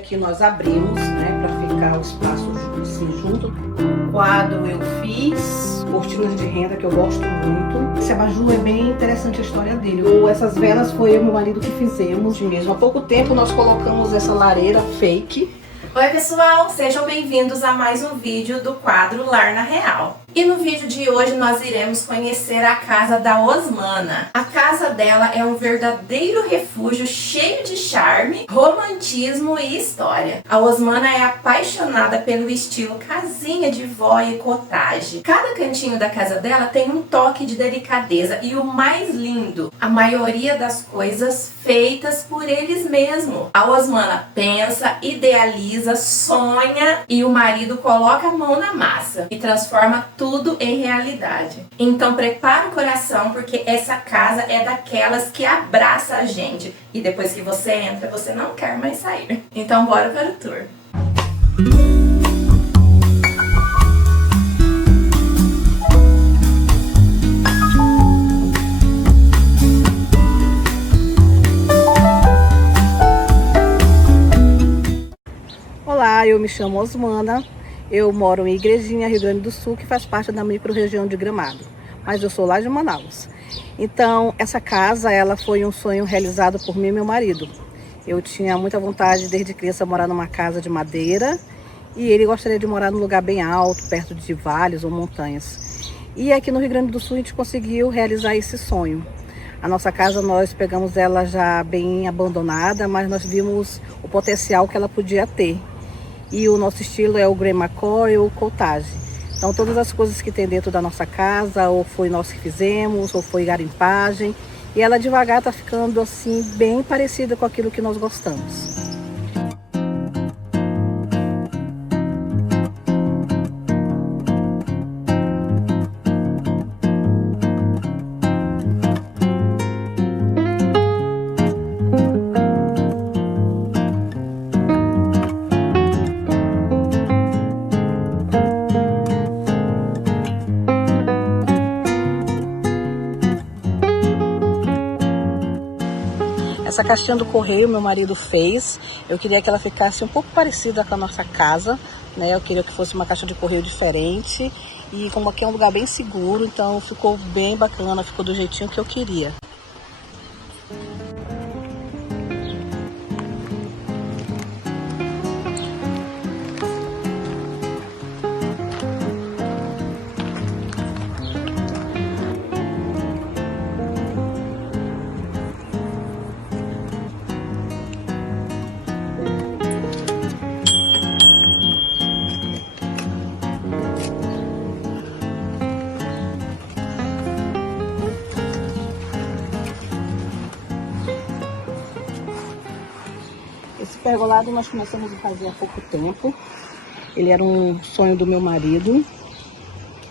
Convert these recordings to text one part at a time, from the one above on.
Aqui nós abrimos, né, para ficar o espaço assim junto. Quadro eu fiz, cortinas de renda que eu gosto muito. Esse abajur é bem interessante a história dele. Essas velas foi eu e meu marido que fizemos mesmo. Há pouco tempo nós colocamos essa lareira fake. Oi pessoal, sejam bem-vindos a mais um vídeo do quadro Lar na Real. E no vídeo de hoje nós iremos conhecer a casa da Osmana. A casa dela é um verdadeiro refúgio cheio de charme, romantismo e história. A Osmana é apaixonada pelo estilo casinha de vó e cottage. Cada cantinho da casa dela tem um toque de delicadeza e o mais lindo, a maioria das coisas feitas por eles mesmos. A Osmana pensa, idealiza, sonha e o marido coloca a mão na massa e transforma tudo em realidade. Então prepara o coração, porque essa casa é daquelas que abraça a gente e depois que você entra, você não quer mais sair. Então bora para o tour. Olá, eu me chamo Osmana. Eu moro em Igrejinha, Rio Grande do Sul, que faz parte da micro-região de Gramado. Mas eu sou lá de Manaus. Então, essa casa, ela foi um sonho realizado por mim e meu marido. Eu tinha muita vontade, desde criança, morar numa casa de madeira. E ele gostaria de morar num lugar bem alto, perto de vales ou montanhas. E aqui no Rio Grande do Sul, a gente conseguiu realizar esse sonho. A nossa casa, nós pegamos ela já bem abandonada, mas nós vimos o potencial que ela podia ter. E o nosso estilo é o Gremacore e o Cottage. Então todas as coisas que tem dentro da nossa casa, ou foi nós que fizemos, ou foi garimpagem. E ela devagar tá ficando assim, bem parecida com aquilo que nós gostamos. Essa caixinha do correio meu marido fez. Eu queria que ela ficasse um pouco parecida com a nossa casa, né? Eu queria que fosse uma caixa de correio diferente. E como aqui é um lugar bem seguro, então ficou bem bacana, ficou do jeitinho que eu queria. Esse pergolado nós começamos a fazer há pouco tempo. Ele era um sonho do meu marido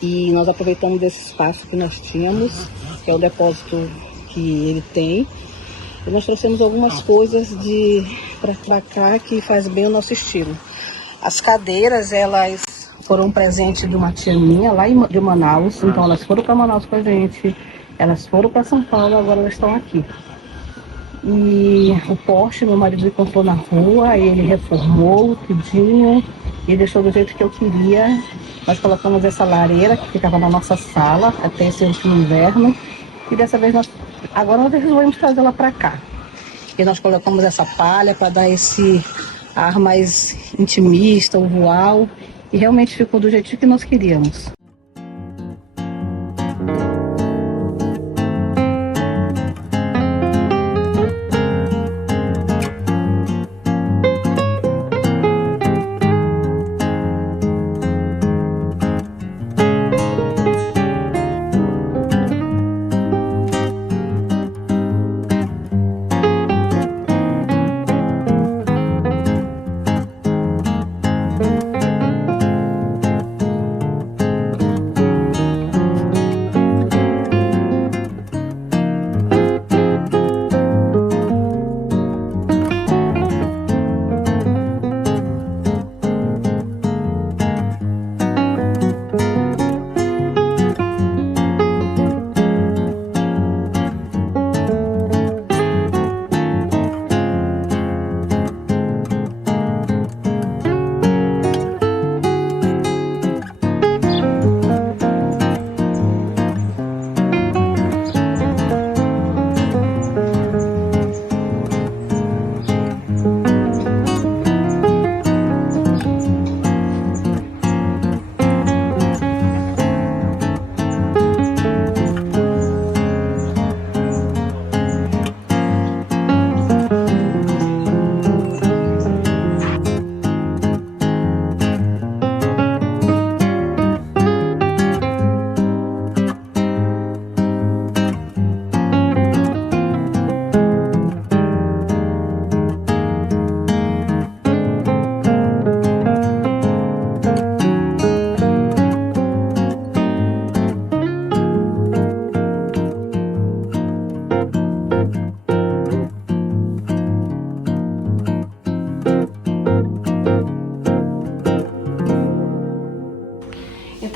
e nós aproveitamos desse espaço que nós tínhamos, que é o depósito que ele tem. E nós trouxemos algumas coisas para cá que faz bem o nosso estilo. As cadeiras, elas foram um presente de uma tia minha lá de Manaus. Então elas foram para Manaus com a gente, elas foram para São Paulo, agora elas estão aqui. E o poste meu marido encontrou na rua, ele reformou tudinho e deixou do jeito que eu queria. Nós colocamos essa lareira que ficava na nossa sala até esse último inverno. E dessa vez agora nós resolvemos trazê-la para cá. E nós colocamos essa palha para dar esse ar mais intimista, usual. E realmente ficou do jeitinho que nós queríamos.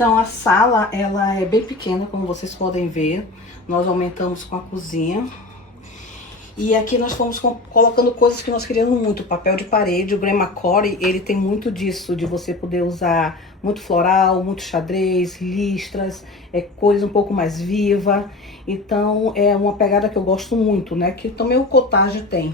Então a sala, ela é bem pequena, como vocês podem ver. Nós aumentamos com a cozinha. E aqui nós fomos colocando coisas que nós queríamos muito. Papel de parede, o Gramacore, ele tem muito disso, de você poder usar muito floral, muito xadrez, listras, cores um pouco mais viva. Então é uma pegada que eu gosto muito, né? Que também o cottage tem.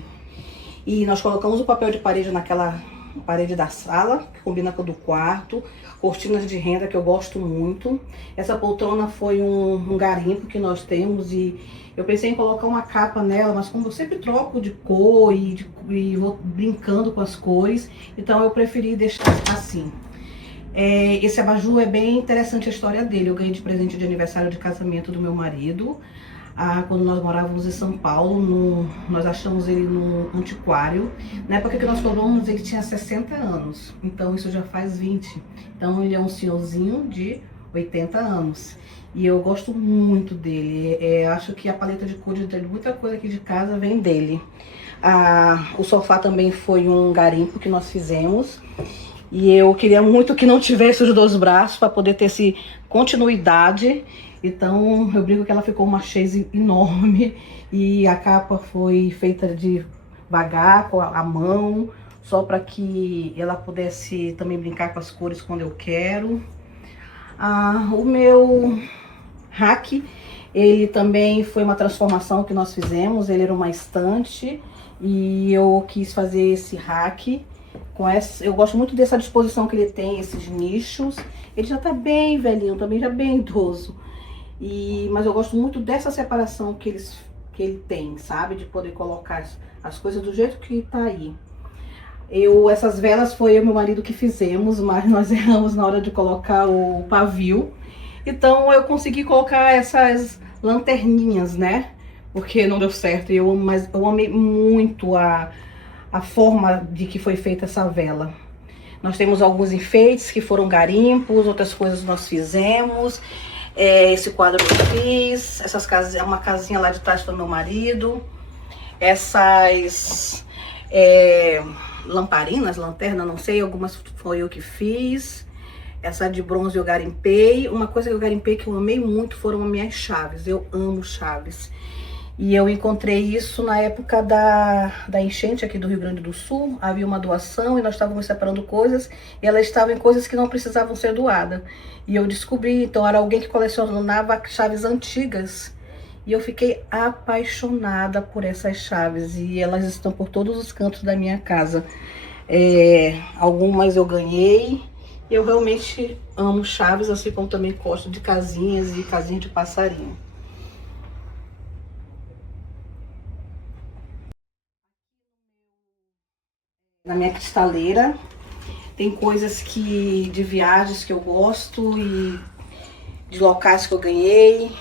E nós colocamos o papel de parede naquela parede da sala, que combina com a do quarto. Cortinas de renda, que eu gosto muito. Essa poltrona foi um garimpo que nós temos e eu pensei em colocar uma capa nela, mas como eu sempre troco de cor e vou brincando com as cores, então eu preferi deixar assim. Esse abajur é bem interessante a história dele. Eu ganhei de presente de aniversário de casamento do meu marido. Quando nós morávamos em São Paulo, nós achamos ele no antiquário. Na época que nós compramos, ele tinha 60 anos, então isso já faz 20. Então ele é um senhorzinho de 80 anos. E eu gosto muito dele. Acho que a paleta de cores de muita coisa aqui de casa vem dele. O sofá também foi um garimpo que nós fizemos. E eu queria muito que não tivesse os dois braços para poder ter essa continuidade. Então eu brinco que ela ficou uma chaise enorme. E a capa foi feita devagar, com a mão, só para que ela pudesse também brincar com as cores quando eu quero. O meu rack, ele também foi uma transformação que nós fizemos. Ele era uma estante e eu quis fazer esse rack com essa. Eu gosto muito dessa disposição que ele tem, esses nichos. Ele já tá bem velhinho, também já bem idoso. Mas eu gosto muito dessa separação que ele tem, sabe? De poder colocar as coisas do jeito que tá aí. Essas velas foi eu e meu marido que fizemos, mas nós erramos na hora de colocar o pavio. Então eu consegui colocar essas lanterninhas, né? Porque não deu certo. Mas eu amei muito a forma de que foi feita essa vela. Nós temos alguns enfeites que foram garimpos, outras coisas nós fizemos. Esse quadro eu fiz. Essas casas, uma casinha lá de trás do meu marido. Essas lamparinas, lanterna, não sei, algumas foi eu que fiz. Essa de bronze eu garimpei. Uma coisa que eu garimpei que eu amei muito foram as minhas chaves. Eu amo chaves. E eu encontrei isso na época da enchente aqui do Rio Grande do Sul. Havia uma doação e nós estávamos separando coisas. E elas estavam em coisas que não precisavam ser doadas. E eu descobri, então era alguém que colecionava chaves antigas. E eu fiquei apaixonada por essas chaves. E elas estão por todos os cantos da minha casa. Algumas eu ganhei. Eu realmente amo chaves, assim como também gosto de casinhas e casinha de passarinho. Na minha cristaleira tem coisas de viagens que eu gosto e de locais que eu ganhei,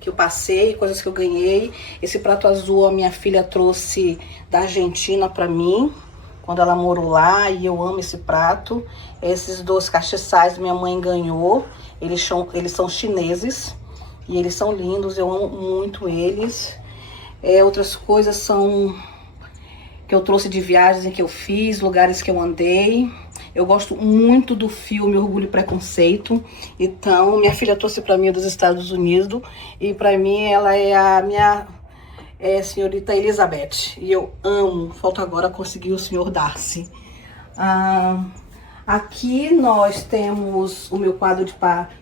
que eu passei, coisas que eu ganhei. Esse prato azul a minha filha trouxe da Argentina para mim, quando ela morou lá, e eu amo esse prato. Esses dois castiçais minha mãe ganhou, eles são chineses e eles são lindos, eu amo muito eles. Outras coisas são que eu trouxe de viagens que eu fiz, lugares que eu andei. Eu gosto muito do filme Orgulho e Preconceito. Então, minha filha trouxe para mim dos Estados Unidos. E para mim, ela é a minha senhorita Elizabeth. E eu amo. Falta agora conseguir o senhor Darcy. Aqui nós temos o meu quadro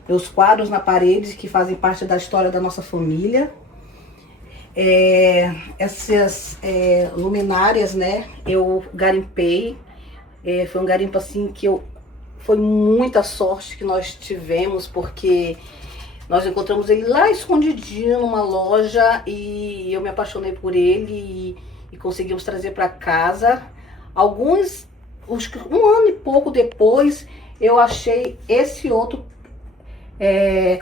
meus quadros na parede, que fazem parte da história da nossa família. Essas luminárias, né, eu garimpei. Foi um garimpo assim que foi muita sorte que nós tivemos, porque nós encontramos ele lá escondidinho numa loja e eu me apaixonei por ele e conseguimos trazer para casa. Um ano e pouco depois eu achei esse outro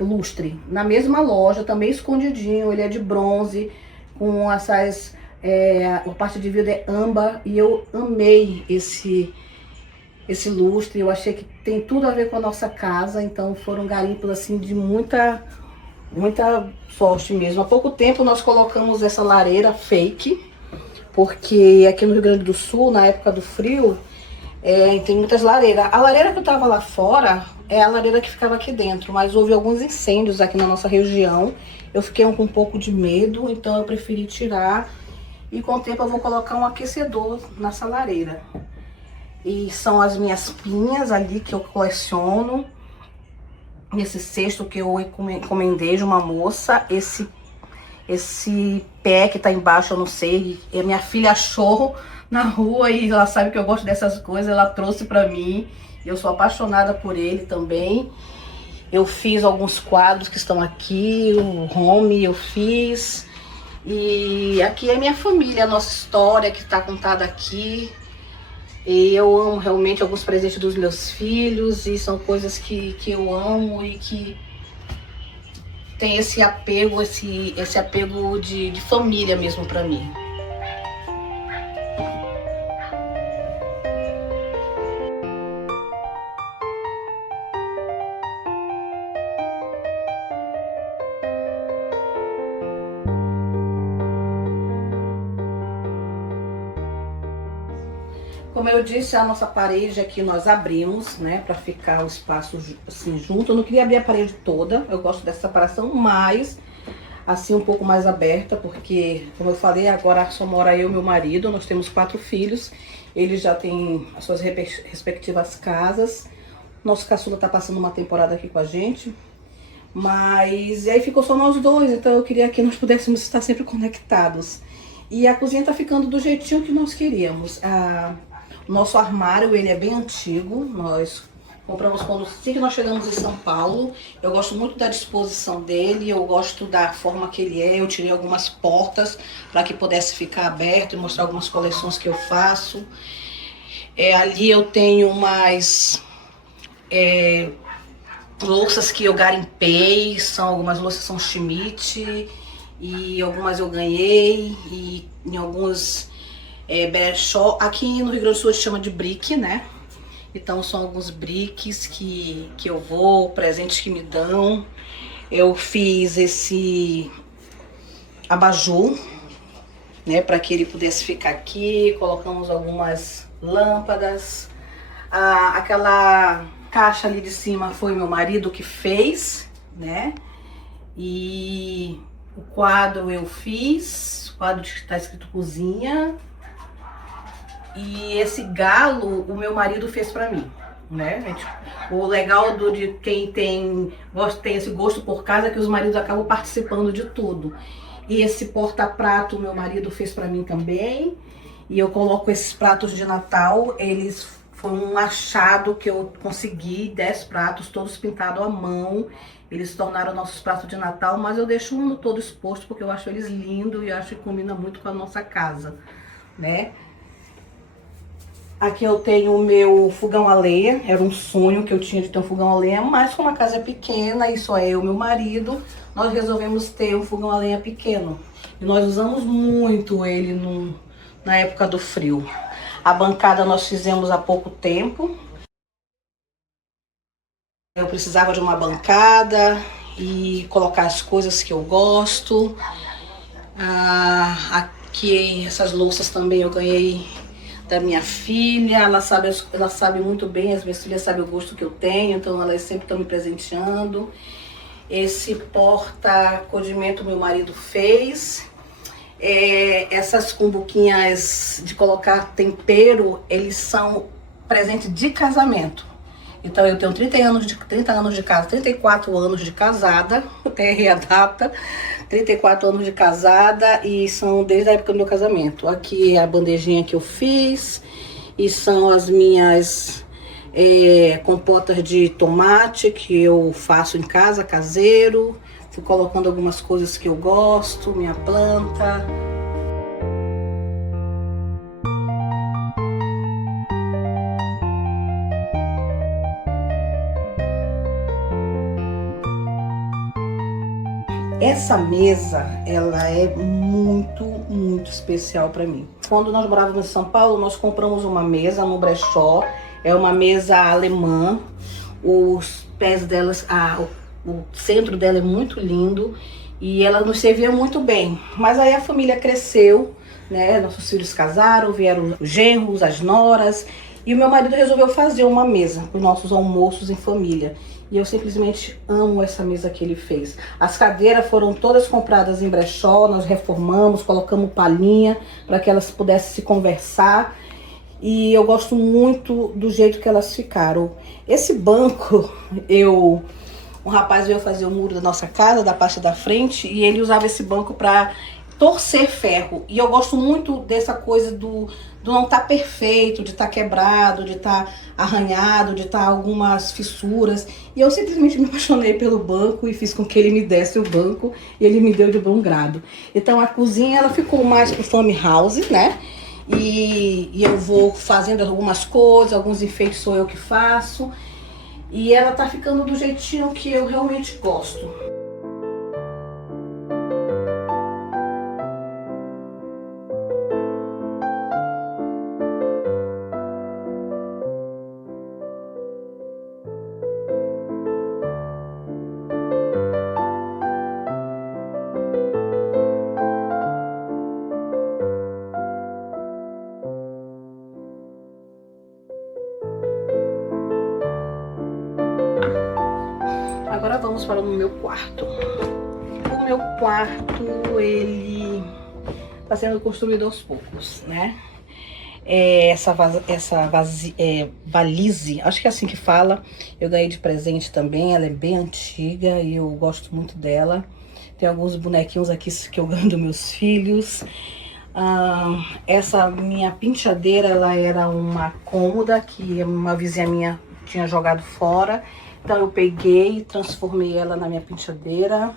lustre na mesma loja, também escondidinho. Ele é de bronze com essas a parte de vidro é âmbar e eu amei esse lustre. Eu achei que tem tudo a ver com a nossa casa, então foram garimpos assim de muita sorte mesmo. Há pouco tempo nós colocamos essa lareira fake, porque aqui no Rio Grande do Sul, na época do frio, Tem muitas lareiras. A lareira que eu tava lá fora é a lareira que ficava aqui dentro, mas houve alguns incêndios aqui na nossa região. Eu fiquei com um pouco de medo, então eu preferi tirar. E com o tempo eu vou colocar um aquecedor nessa lareira. E são as minhas pinhas ali que eu coleciono. Esse cesto que eu encomendei de uma moça. Esse pé que tá embaixo, eu não sei. A minha filha achou na rua e ela sabe que eu gosto dessas coisas. Ela trouxe pra mim. Eu sou apaixonada por ele também. Eu fiz alguns quadros que estão aqui. O home eu fiz. E aqui é minha família, a nossa história que tá contada aqui. E eu amo realmente alguns presentes dos meus filhos. E são coisas que eu amo e que tem esse apego, esse apego de família mesmo pra mim. Como eu disse, a nossa parede aqui nós abrimos, né, para ficar o espaço assim junto. Eu não queria abrir a parede toda, eu gosto dessa separação, mas assim um pouco mais aberta, porque, como eu falei, agora só mora eu e meu marido. Nós temos 4 filhos, eles já têm as suas respectivas casas. Nosso caçula tá passando uma temporada aqui com a gente, mas aí ficou só nós dois, então eu queria que nós pudéssemos estar sempre conectados. E a cozinha tá ficando do jeitinho que nós queríamos. O nosso armário, ele é bem antigo, nós compramos assim que nós chegamos em São Paulo. Eu gosto muito da disposição dele, eu gosto da forma que ele é. Eu tirei algumas portas para que pudesse ficar aberto e mostrar algumas coleções que eu faço. Ali eu tenho mais louças que eu garimpei, algumas louças são Schmidt e algumas eu ganhei, e em alguns brechó. Aqui no Rio Grande do Sul a gente chama de brick, né? Então são alguns bricks que eu vou, presentes que me dão. Eu fiz esse abajur, né, para que ele pudesse ficar aqui. Colocamos algumas lâmpadas. Aquela caixa ali de cima foi meu marido que fez, né? E o quadro eu fiz, o quadro que está escrito cozinha. E esse galo o meu marido fez pra mim, né, gente? O legal de quem tem esse gosto por casa é que os maridos acabam participando de tudo. E esse porta-prato o meu marido fez pra mim também. E eu coloco esses pratos de Natal, foi um achado que eu consegui, 10 pratos, todos pintados à mão. Eles se tornaram nossos pratos de Natal, mas eu deixo um ano todo exposto porque eu acho eles lindos e acho que combina muito com a nossa casa, né? Aqui eu tenho o meu fogão a lenha. Era um sonho que eu tinha de ter um fogão a lenha, mas como a casa é pequena e só eu e meu marido, nós resolvemos ter um fogão a lenha pequeno. E nós usamos muito ele na época do frio. A bancada nós fizemos há pouco tempo. Eu precisava de uma bancada e colocar as coisas que eu gosto. Aqui essas louças também eu ganhei da minha filha. Ela sabe muito bem, as minhas filhas sabem o gosto que eu tenho, então elas sempre estão me presenteando. Esse porta-condimento meu marido fez. Essas cumbuquinhas de colocar tempero, eles são presente de casamento. Então eu tenho 30 anos de casa, 34 anos de casada, até errei a data, 34 anos de casada e são desde a época do meu casamento. Aqui é a bandejinha que eu fiz e são as minhas compotas de tomate que eu faço em casa, caseiro. Fui colocando algumas coisas que eu gosto, minha planta. Essa mesa, ela é muito, muito especial para mim. Quando nós morávamos em São Paulo, nós compramos uma mesa no brechó. É uma mesa alemã. Os pés delas, o centro dela é muito lindo e ela nos servia muito bem. Mas aí a família cresceu, né? Nossos filhos casaram, vieram os genros, as noras E o meu marido resolveu fazer uma mesa para os nossos almoços em família. E eu simplesmente amo essa mesa que ele fez. As cadeiras foram todas compradas em brechó, nós reformamos, colocamos palhinha para que elas pudessem se conversar. E eu gosto muito do jeito que elas ficaram. Esse banco, um rapaz veio fazer o muro da nossa casa, da parte da frente, e ele usava esse banco para torcer ferro. E eu gosto muito dessa coisa do não estar perfeito, de estar quebrado, de estar arranhado, de estar algumas fissuras. E eu simplesmente me apaixonei pelo banco e fiz com que ele me desse o banco, e ele me deu de bom grado. Então a cozinha, ela ficou mais pro family house, né? E eu vou fazendo algumas coisas, alguns enfeites sou eu que faço. E ela tá ficando do jeitinho que eu realmente gosto. Agora vamos para o meu quarto. O meu quarto, ele está sendo construído aos poucos, né? Essa valise, acho que é assim que fala, eu ganhei de presente também. Ela é bem antiga e eu gosto muito dela. Tem alguns bonequinhos aqui que eu ganho dos meus filhos. Essa minha penteadeira, ela era uma cômoda que uma vizinha minha tinha jogado fora. Então eu peguei e transformei ela na minha penteadeira.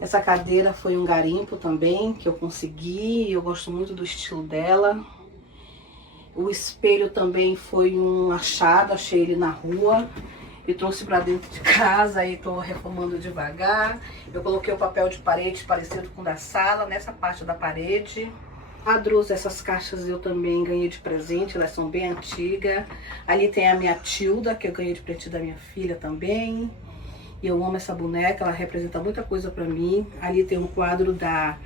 Essa cadeira foi um garimpo também, que eu consegui. Eu gosto muito do estilo dela. O espelho também foi um achado, achei ele na rua. E trouxe pra dentro de casa e tô reformando devagar. Eu coloquei o papel de parede parecido com o da sala, nessa parte da parede. Quadros, essas caixas eu também ganhei de presente, elas são bem antigas. Ali tem a minha Tilda, que eu ganhei de presente da minha filha também. E eu amo essa boneca, ela representa muita coisa pra mim. Ali tem um quadro da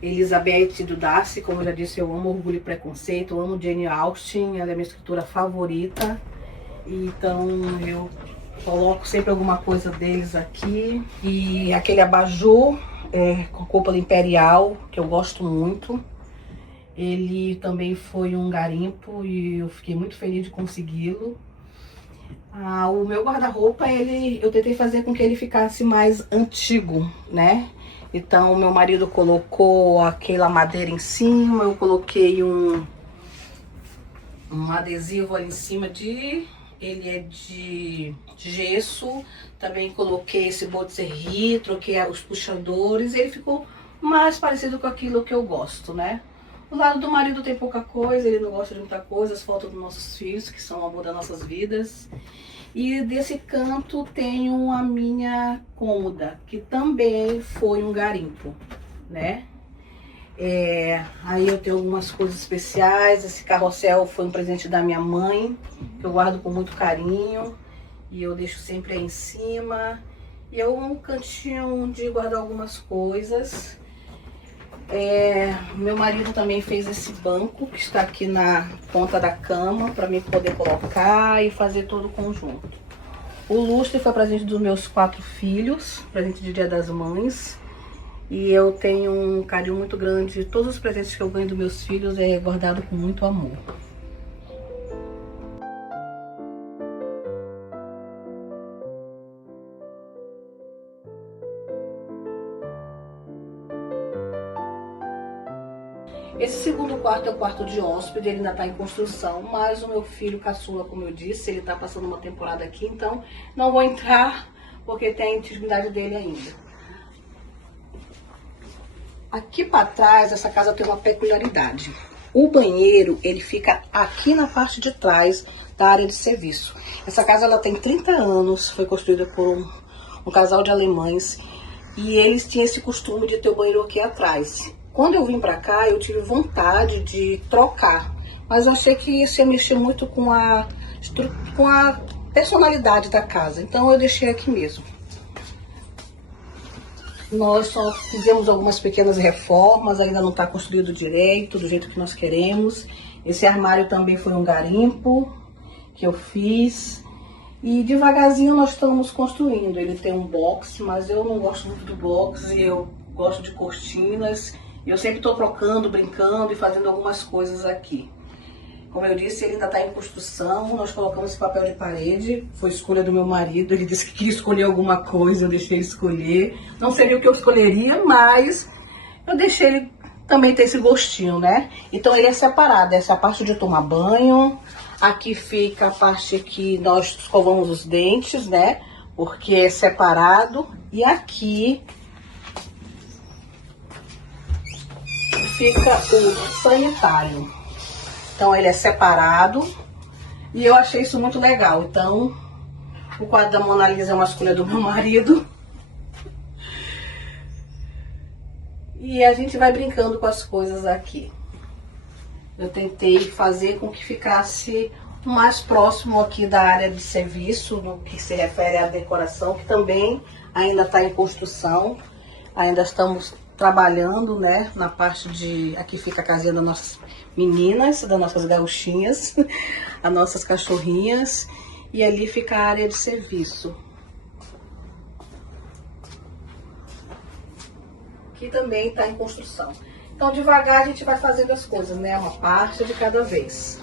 Elizabeth e do Darcy, como eu já disse, eu amo Orgulho e Preconceito, eu amo Jane Austen, ela é minha escritora favorita. Então eu coloco sempre alguma coisa deles aqui. E aquele abajur com cúpula imperial, que eu gosto muito. Ele também foi um garimpo e eu fiquei muito feliz de consegui-lo. O meu guarda-roupa, eu tentei fazer com que ele ficasse mais antigo, né? Então, o meu marido colocou aquela madeira em cima, eu coloquei um adesivo ali em cima ele é de gesso. Também coloquei esse botisserri, troquei os puxadores, ele ficou mais parecido com aquilo que eu gosto, né? O lado do marido tem pouca coisa, ele não gosta de muita coisa, as fotos dos nossos filhos, que são o amor das nossas vidas. E desse canto tenho a minha cômoda, que também foi um garimpo, né? Aí eu tenho algumas coisas especiais. Esse carrossel foi um presente da minha mãe, que eu guardo com muito carinho. E eu deixo sempre aí em cima. E um cantinho onde guardar algumas coisas. Meu marido também fez esse banco que está aqui na ponta da cama para mim poder colocar e fazer todo o conjunto. O lustre foi presente dos meus 4 filhos, presente de Dia das Mães. E eu tenho um carinho muito grande. Todos os presentes que eu ganho dos meus filhos é guardado com muito amor. Esse segundo quarto é o quarto de hóspede, ele ainda está em construção, mas o meu filho caçula, como eu disse, ele está passando uma temporada aqui, então não vou entrar porque tem a intimidade dele ainda. Aqui para trás, essa casa tem uma peculiaridade. O banheiro, ele fica aqui na parte de trás da área de serviço. Essa casa, ela tem 30 anos, foi construída por um casal de alemães e eles tinham esse costume de ter o banheiro aqui atrás. Quando eu vim pra cá, eu tive vontade de trocar, mas eu achei que isso ia mexer muito com a personalidade da casa, então eu deixei aqui mesmo. Nós só fizemos algumas pequenas reformas, ainda não está construído direito, do jeito que nós queremos. Esse armário também foi um garimpo que eu fiz. E devagarzinho nós estamos construindo. Ele tem um box, mas eu não gosto muito do box e eu gosto de cortinas. Eu sempre estou trocando, brincando e fazendo algumas coisas aqui. Como eu disse, ele ainda está em construção. Nós colocamos esse papel de parede. Foi escolha do meu marido. Ele disse que queria escolher alguma coisa, eu deixei ele escolher. Não seria o que eu escolheria, mas eu deixei ele também ter esse gostinho, né? Então ele é separado. Essa é a parte de tomar banho. Aqui fica a parte que nós escovamos os dentes, né? Porque é separado. E aqui fica o sanitário. Então ele é separado. E eu achei isso muito legal. Então o quadro da Mona Lisa é uma escolha do meu marido. E a gente vai brincando com as coisas aqui. Eu tentei fazer com que ficasse o mais próximo aqui da área de serviço, no que se refere à decoração, que também ainda está em construção. Ainda estamos trabalhando, né, na parte de... Aqui fica a casinha das nossas meninas, das nossas gauchinhas, as nossas cachorrinhas. E ali fica a área de serviço. Que também está em construção. Então, devagar a gente vai fazendo as coisas, né? Uma parte de cada vez.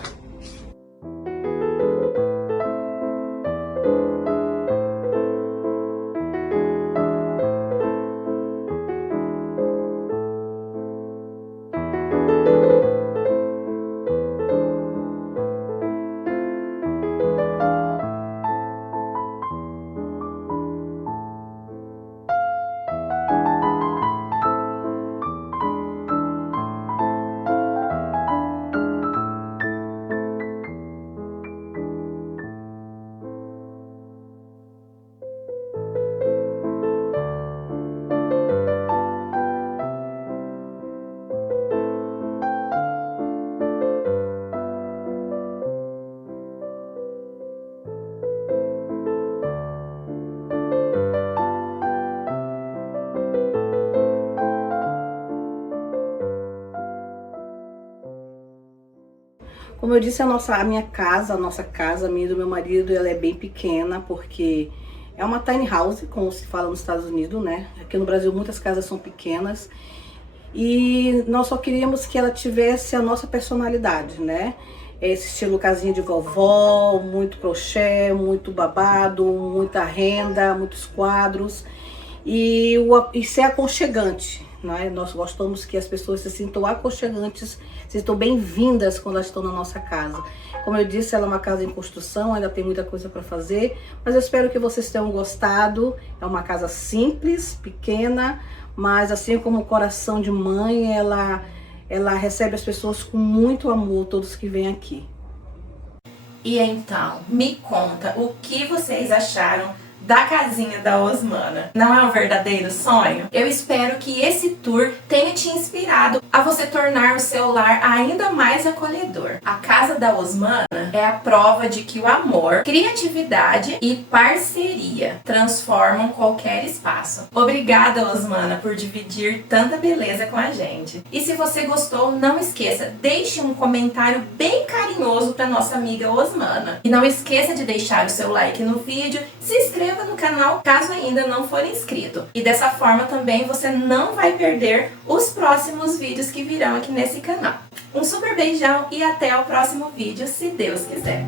Como eu disse, a nossa casa, minha e do meu marido, ela é bem pequena, porque é uma tiny house, como se fala nos Estados Unidos, né? Aqui no Brasil muitas casas são pequenas. E nós só queríamos que ela tivesse a nossa personalidade, né? Esse estilo casinha de vovó, muito crochê, muito babado, muita renda, muitos quadros. E ser aconchegante, né? Nós gostamos que as pessoas se sintam aconchegantes, se sintam bem-vindas quando elas estão na nossa casa. Como eu disse, ela é uma casa em construção, ainda tem muita coisa para fazer, mas eu espero que vocês tenham gostado. É uma casa simples, pequena, mas assim como o coração de mãe, ela recebe as pessoas com muito amor, todos que vêm aqui. E então, me conta o que vocês acharam da casinha da Osmana. Não é um verdadeiro sonho? Eu espero que esse tour tenha te inspirado a você tornar o seu lar ainda mais acolhedor. A casa da Osmana é a prova de que o amor, criatividade e parceria transformam qualquer espaço. Obrigada, Osmana, por dividir tanta beleza com a gente. E se você gostou, não esqueça, deixe um comentário bem carinhoso para nossa amiga Osmana. E não esqueça de deixar o seu like no vídeo, se inscreva no canal caso ainda não for inscrito. E dessa forma também você não vai perder os próximos vídeos que virão aqui nesse canal. Um super beijão e até o próximo vídeo, se Deus quiser.